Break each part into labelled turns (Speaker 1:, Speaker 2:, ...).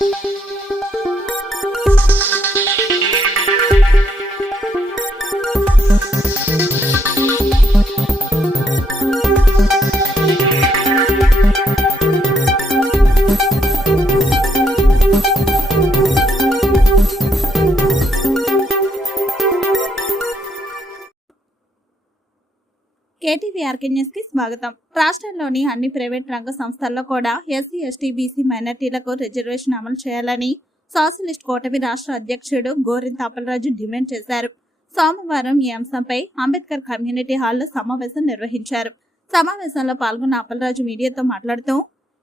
Speaker 1: thank you ATV న్యూస్కి స్వాగతం. రాష్ట్రంలోని అన్ని ప్రైవేట్ రంగ సంస్థల్లో కూడా ఎస్సీ ఎస్టీ బీసీ మైనార్టీలకు రిజర్వేషన్ అమలు చేయాలని సోషలిస్ట్ కూటమి రాష్ట్ర అధ్యక్షుడు గోరింత తాపలరాజు డిమాండ్ చేశారు. సోమవారం ఈ అంశంపై అంబేద్కర్ కమ్యూనిటీ హాల్లో సమావేశం నిర్వహించారు. సమావేశంలో పాల్గొన్న అప్పలరాజు మీడియాతో మాట్లాడుతూ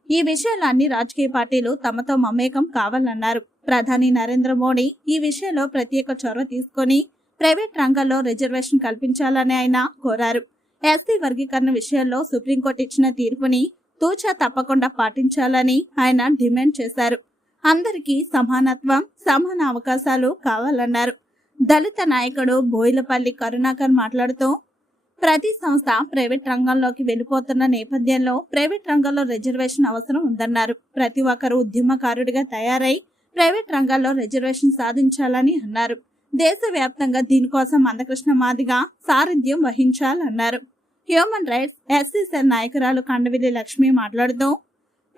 Speaker 1: ఈ విషయంలో అన్ని రాజకీయ పార్టీలు తమతో మమేకం కావాలన్నారు. ప్రధాని నరేంద్ర మోడీ ఈ విషయంలో ప్రత్యేక చొరవ తీసుకొని ప్రైవేట్ రంగాల్లో రిజర్వేషన్ కల్పించాలని ఆయన కోరారు. ఎస్సీ వర్గీకరణ విషయంలో సుప్రీంకోర్టు ఇచ్చిన తీర్పుని తూచా తప్పకుండా పాటించాలని ఆయన డిమాండ్ చేశారు. అందరికీ సమానత్వం సమాన అవకాశాలు కావాలన్నారు. దళిత నాయకుడు బోయిలపల్లి కరుణాకర్ మాట్లాడుతూ ప్రతి సంస్థ ప్రైవేట్ రంగంలోకి వెళ్ళిపోతున్న నేపథ్యంలో ప్రైవేట్ రంగంలో రిజర్వేషన్ అవసరం ఉందన్నారు. ప్రతి ఒక్కరూ ఉద్యమకారుడిగా తయారై ప్రైవేట్ రంగాల్లో రిజర్వేషన్ సాధించాలని అన్నారు. దేశవ్యాప్తంగా దీనికోసం మందకృష్ణ మాదిగా సారథ్యం వహించాలన్నారు. హ్యూమన్ రైట్స్ ఎస్సీసెల్ నాయకురాలు కండవిల్లి లక్ష్మి మాట్లాడుతూ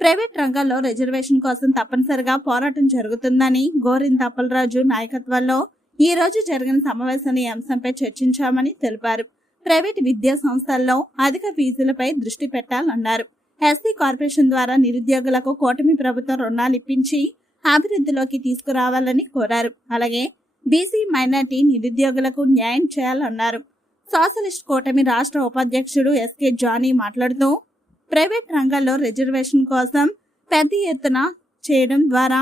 Speaker 1: ప్రైవేట్ రంగాల్లో రిజర్వేషన్ కోసం తప్పనిసరిగా పోరాటం జరుగుతుందని గోరిన్ తప్పలరాజు నాయకత్వంలో ఈ రోజు జరిగిన సమావేశంలో ఈ అంశంపై చర్చించామని తెలిపారు. ప్రైవేట్ విద్యా సంస్థల్లో అధిక ఫీజులపై దృష్టి పెట్టాలన్నారు. ఎస్సీ కార్పొరేషన్ ద్వారా నిరుద్యోగులకు కూటమి ప్రభుత్వం రుణాలు ఇప్పించి అభివృద్ధిలోకి తీసుకురావాలని కోరారు. అలాగే బీసీ మైనార్టీ నిరుద్యోగులకు న్యాయం చేయాలన్నారు. సోషలిస్ట్ కూటమి రాష్ట్ర ఉపాధ్యక్షుడు ఎస్కే జానీ మాట్లాడుతూ ప్రైవేట్ రంగాల్లో రిజర్వేషన్ కోసం పెద్ద ఎత్తున చేయడం ద్వారా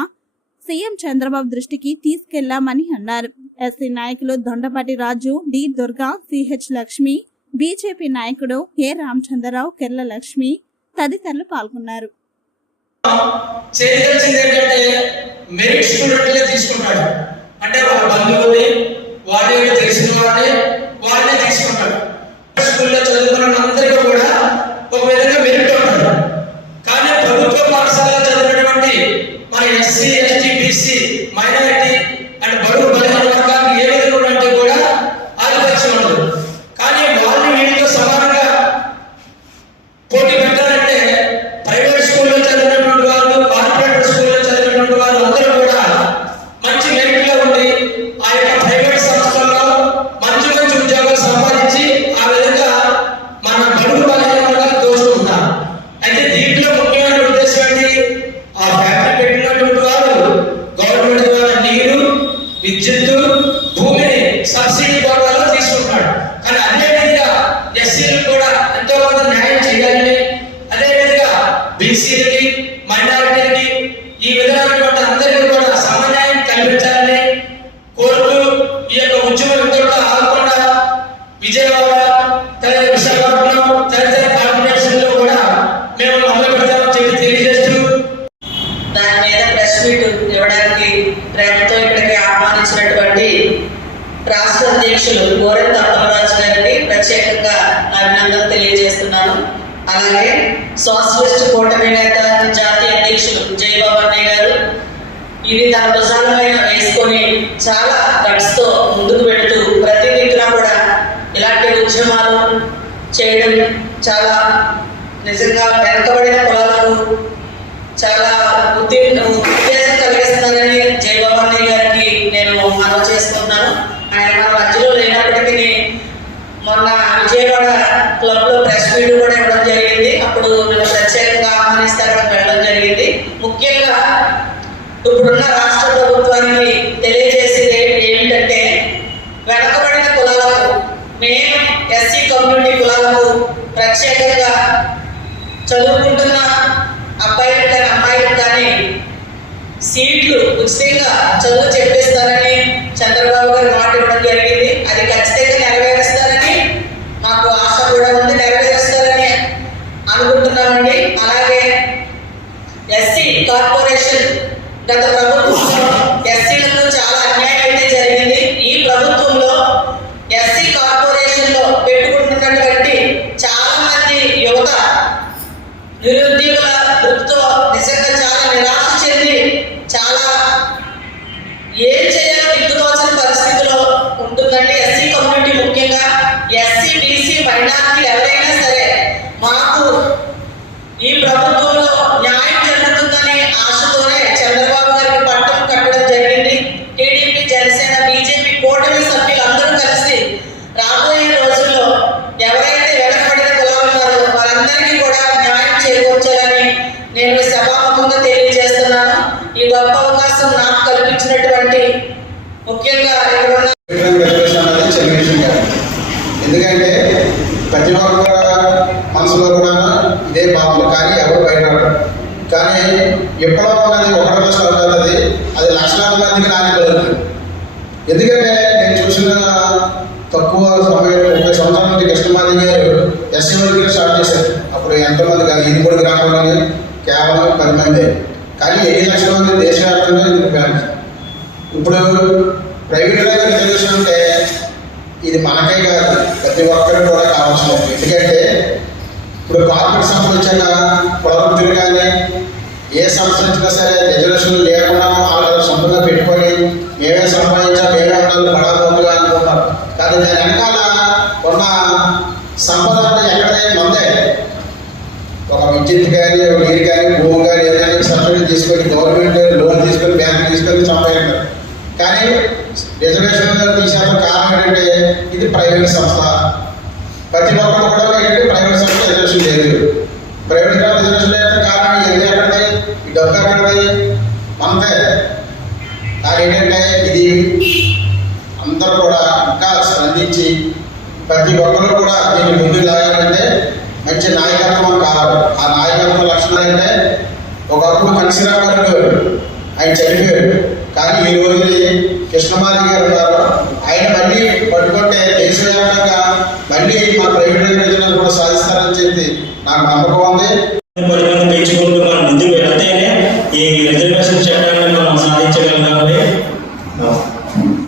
Speaker 1: సీఎం చంద్రబాబు దృష్టికి తీసుకెళ్ళామని అన్నారు. ఎస్సీ నాయకులు Dondapati Raju D Durga CH Lakshmi BJP నాయకుడు ఏ రామచంద్రరావు కెర్ల లక్ష్మి తదితరులు పాల్గొన్నారు.
Speaker 2: ఏంటంటే తీసుకుంటాడు. మరి ఎస్సీ ఎస్టీ బీసీ మైనారిటీ
Speaker 3: అలాగే సోషలిస్ట్ కూటమి నేత జాతీయ అధ్యక్షులు జయబాబు అన్నయ్య గారు ఇది తన భుజాల వేసుకొని చాలా గట్స్తో ముందుకు పెడుతూ ప్రతి దిక్కున కూడా ఇలాంటి ఉద్యమాలు చేయడం చాలా నిజంగా వెనకబడిన కులాలకు చాలా ఉద్దే ఉద్దేశం కలిగిస్తున్నారని జయబాబు గారికి నేను మనవి చేసుకుంటున్నాను ఆయన మన మధ్యలో లేనప్పటికీ మొన్న విజయవాడ క్లబ్లో ప్రెస్ మీట్ కూడా ఇవ్వడం జరిగింది అప్పుడు నన్ను ప్రత్యేకంగా ఆహ్వానిస్తారని వెళ్ళడం జరిగింది ముఖ్యంగా ఇప్పుడున్న రాష్ట్ర ప్రభుత్వానికి తెలియజేసేది ఏమిటంటే వెనకబడిన కులాలకు నేను ఎస్సీ కమ్యూనిటీ కులాలకు ప్రత్యేకంగా చదువుకుంటున్న అబ్బాయిలకు కానీ అమ్మాయిలకు కానీ సీట్లు ఉచితంగా చదువు చెప్పేస్తారని చంద్రబాబు ఉందంటే ఎస్సీ కమ్యూనిటీ ముఖ్యంగా ఎస్సీ బీసీ మైనార్టీ ఎవరైనా సరే మాకు ఈ ప్రభుత్వంలో న్యాయం జరుగుతుందనే ఆశతోనే చంద్రబాబు గారికి పట్టం కట్టడం జరిగింది. టీడీపీ జనసేన బీజేపీ కూటమి సభ్యులందరూ కలిసి రాబోయే రోజుల్లో ఎవరైతే వెనకబడిన కులాలు ఉన్నారో వారందరికీ కూడా న్యాయం చేకూర్చాలని నేను సభాముఖంగా తెలియజేస్తున్నాను. ఈ గొప్ప అవకాశం నాకు కల్పించినటువంటి ముఖ్యంగా ఇక్కడ
Speaker 4: ఎప్పుడో అనేది ఒకరిలో స్టార్ట్ అవుతుంది అది లక్షలాది మందికి నాని కలుగుతుంది ఎందుకంటే నేను చూసిన తక్కువ సమయం ముప్పై సంవత్సరాల నుంచి కృష్ణమాది గారు ఎస్సీ స్టార్ట్ చేశారు. అప్పుడు ఎంతమంది కానీ ఇది కూడా గ్రామంలోనే కేవలం పది మంది కానీ ఎన్ని లక్షల మంది దేశవ్యాప్తంగా ఇది ఇప్పుడు ప్రైవేట్ రంగ రిజర్వేషన్ అంటే ఇది మనకే కాదు. ప్రతి ఒక్కరికి కూడా కావాల్సిన ఎందుకంటే ఇప్పుడు కార్పొరేట్ సంస్థలు వచ్చాక పొలం కానీ ఏ సంస్థ వచ్చినా సరే రిజర్వేషన్ లేకుండా వాళ్ళు సొంతంగా పెట్టుకొని మేమే సంపాదించా మేమే ఉండాలి పడాలి అనుకుంటారు. కానీ దాని వెనకాల ఉన్న సంపద అంటే ఎక్కడే మందే ఒక విద్యుత్ కానీ ఒక నీరు కానీ భూమి కానీ ఏదైనా సబ్సిడీ తీసుకొని గవర్నమెంట్ లోన్ తీసుకొని బ్యాంక్ తీసుకొని సంపాదించారు. కానీ రిజర్వేషన్ తీసేందుకు కారణం ఏంటంటే ఇది ప్రైవేట్ సంస్థ. ప్రతి ఒక్కరు కూడా ఏంటంటే ప్రైవేట్ సంస్థ రిజర్వేషన్ లేదు ప్రైవేట్ రిజర్వేషన్ లేదు కారణం ఇది ఎక్కడది ఈ డబ్బు ఎక్కడది అంతే కానీ ఏంటంటే ఇది అందరూ కూడా ఇంకా స్పందించి ప్రతి ఒక్కరు కూడా దీన్ని ముందుకు లాగాలంటే మంచి నాయకత్వం కావాలి. ఆ నాయకత్వ లక్షణాలు అంటే ఒకప్పుడు కనసరావు గారు ఆయన చనిపోయాడు కానీ ఈ రోజు కృష్ణమాలి గారు ఉన్నారు. ఆయన మళ్ళీ పట్టుకుంటే దేశవ్యాప్తంగా మళ్ళీ మా ప్రైవేట్ రిజర్వేషన్ కూడా సాధిస్తారని చెప్పి నాకు నమ్మకం ఉంది.